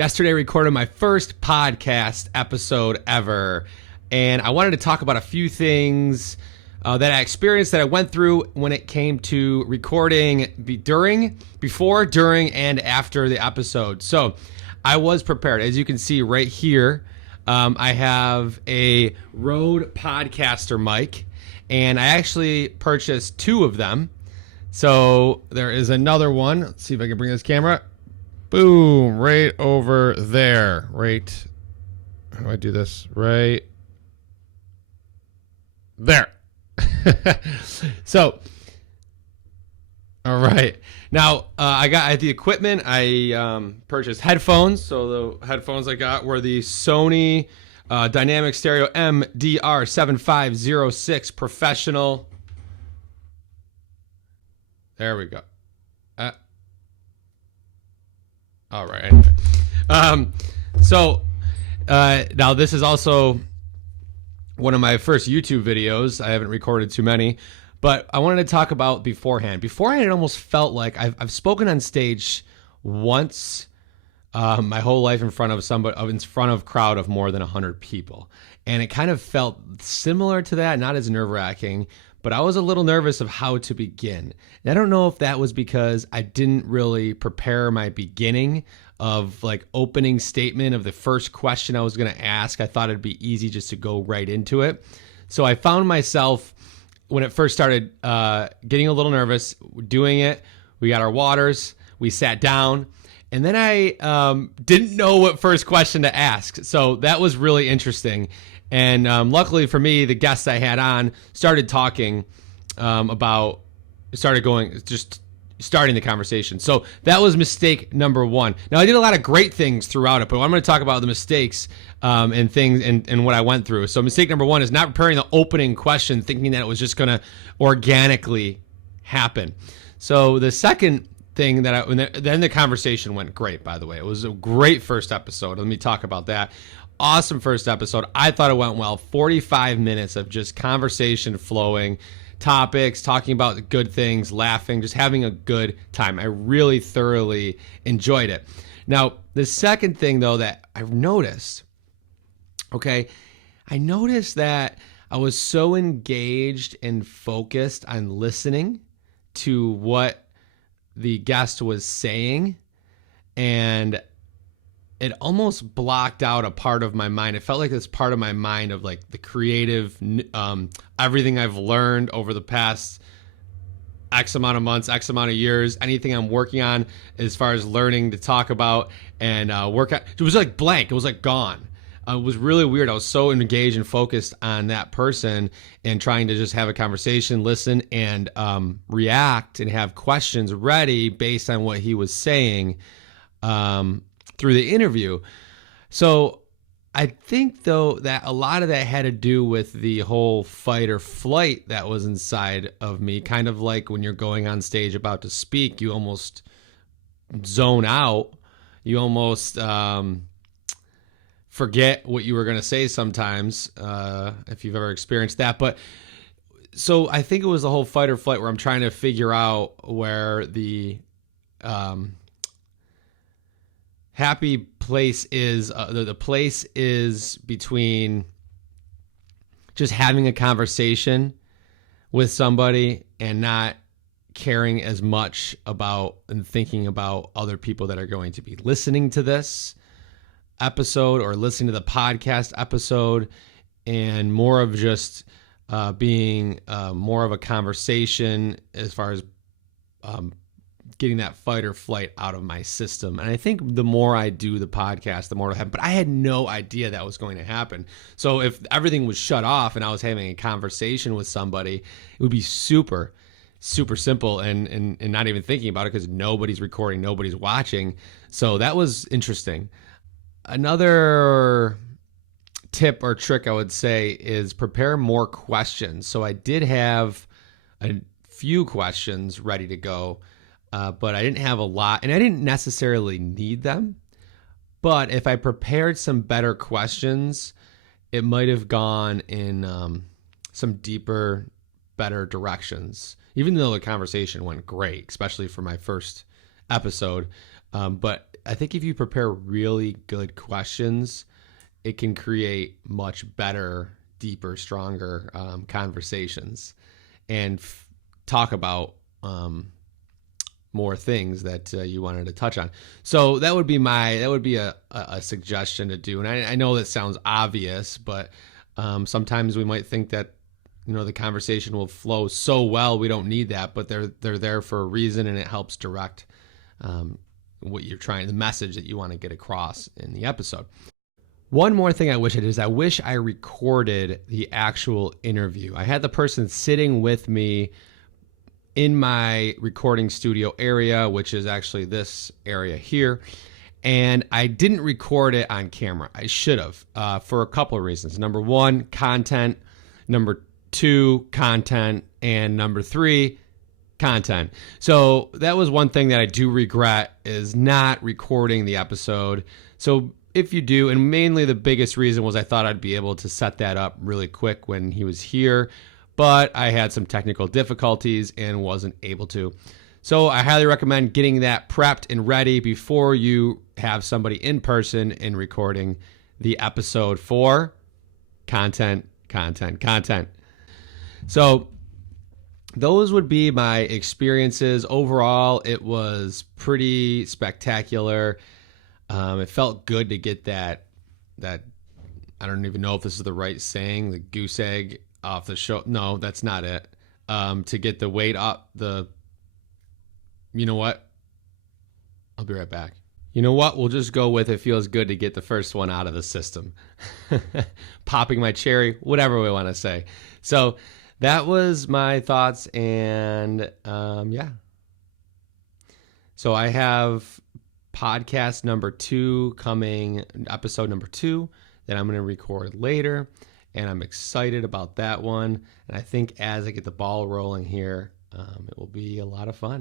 Yesterday, I recorded my first podcast episode ever, and I wanted to talk about a few things that I experienced, that I went through when it came to recording before, during, and after the episode. So I was prepared. As you can see right here, I have a Rode Podcaster mic, and I actually purchased two of them. So there is another one. Let's see if I can bring this camera. Boom, right over there. Right. How do I do this? Right there. So, all right. Now, I got the equipment. I purchased headphones. So the headphones I got were the Sony Dynamic Stereo MDR7506 Professional. There we go. All right. Anyway. Now this is also one of my first YouTube videos. I haven't recorded too many, but I wanted to talk about beforehand. Beforehand, it almost felt like I've spoken on stage once my whole life in front of a crowd of more than 100 people, and it kind of felt similar to that. Not as nerve-wracking, but I was a little nervous of how to begin. And I don't know if that was because I didn't really prepare my beginning of like opening statement of the first question I was going to ask. I thought it'd be easy just to go right into it. So I found myself, when it first started, getting a little nervous doing it. We got our waters, we sat down, and then I didn't know what first question to ask. So that was really interesting. And luckily for me, the guests I had on started talking starting the conversation. So that was mistake number one. Now, I did a lot of great things throughout it, but I'm going to talk about the mistakes and things and what I went through. So mistake number one is not preparing the opening question, thinking that it was just going to organically happen. So the second thing then the conversation went great, by the way. It was a great first episode. Let me talk about that. Awesome first episode. I thought it went well. 45 minutes of just conversation flowing, topics, talking about good things, laughing, just having a good time. I really thoroughly enjoyed it. Now, the second thing, though, that I've noticed, I noticed that I was so engaged and focused on listening to what the guest was saying, and it almost blocked out a part of my mind. It felt like this part of my mind of like the creative, everything I've learned over the past X amount of months, X amount of years, anything I'm working on as far as learning to talk about and work out. It was like blank. It was like gone. It was really weird. I was so engaged and focused on that person and trying to just have a conversation, listen, and react and have questions ready based on what he was saying through the interview. So I think, though, that a lot of that had to do with the whole fight or flight that was inside of me. Kind of like when you're going on stage about to speak, you almost zone out. You almost forget what you were going to say sometimes, if you've ever experienced that. But so I think it was the whole fight or flight where I'm trying to figure out where the happy place is. The place is between just having a conversation with somebody and not caring as much about and thinking about other people that are going to be listening to this episode or listening to the podcast episode, and more of just being more of a conversation as far as getting that fight or flight out of my system. And I think the more I do the podcast, the more it'll happen. But I had no idea that was going to happen. So if everything was shut off and I was having a conversation with somebody, it would be super, super simple and not even thinking about it because nobody's recording, nobody's watching. So that was interesting. Another tip or trick I would say is prepare more questions. So I did have a few questions ready to go. But I didn't have a lot, and I didn't necessarily need them. But if I prepared some better questions, it might have gone in some deeper, better directions. Even though the conversation went great, especially for my first episode, but I think if you prepare really good questions, it can create much better, deeper, stronger conversations and talk about more things that you wanted to touch on. So that would be a suggestion to do. And I know that sounds obvious, but sometimes we might think that the conversation will flow so well we don't need that, but they're there for a reason, and it helps direct what you're trying, the message that you want to get across in the episode. One more thing I wish I did is I wish I recorded the actual interview. I had the person sitting with me in my recording studio area, which is actually this area here, and I didn't record it on camera. I should have, for a couple of reasons. Number one, content. Number two, content. And number three, content. So that was one thing that I do regret, is not recording the episode. So if you do, and mainly the biggest reason was I thought I'd be able to set that up really quick when he was here, but I had some technical difficulties and wasn't able to. So I highly recommend getting that prepped and ready before you have somebody in person and recording the episode for content. So those would be my experiences. Overall, it was pretty spectacular. It felt good to get that I don't even know if this is the right saying, the goose egg off the show. No, that's not it. To get the weight up, you know what? I'll be right back. You know what? We'll just go with it feels good to get the first one out of the system. Popping my cherry, whatever we want to say. So that was my thoughts, and yeah. So I have podcast number 2 coming, episode number 2, that I'm going to record later, and I'm excited about that one. And I think as I get the ball rolling here, it will be a lot of fun.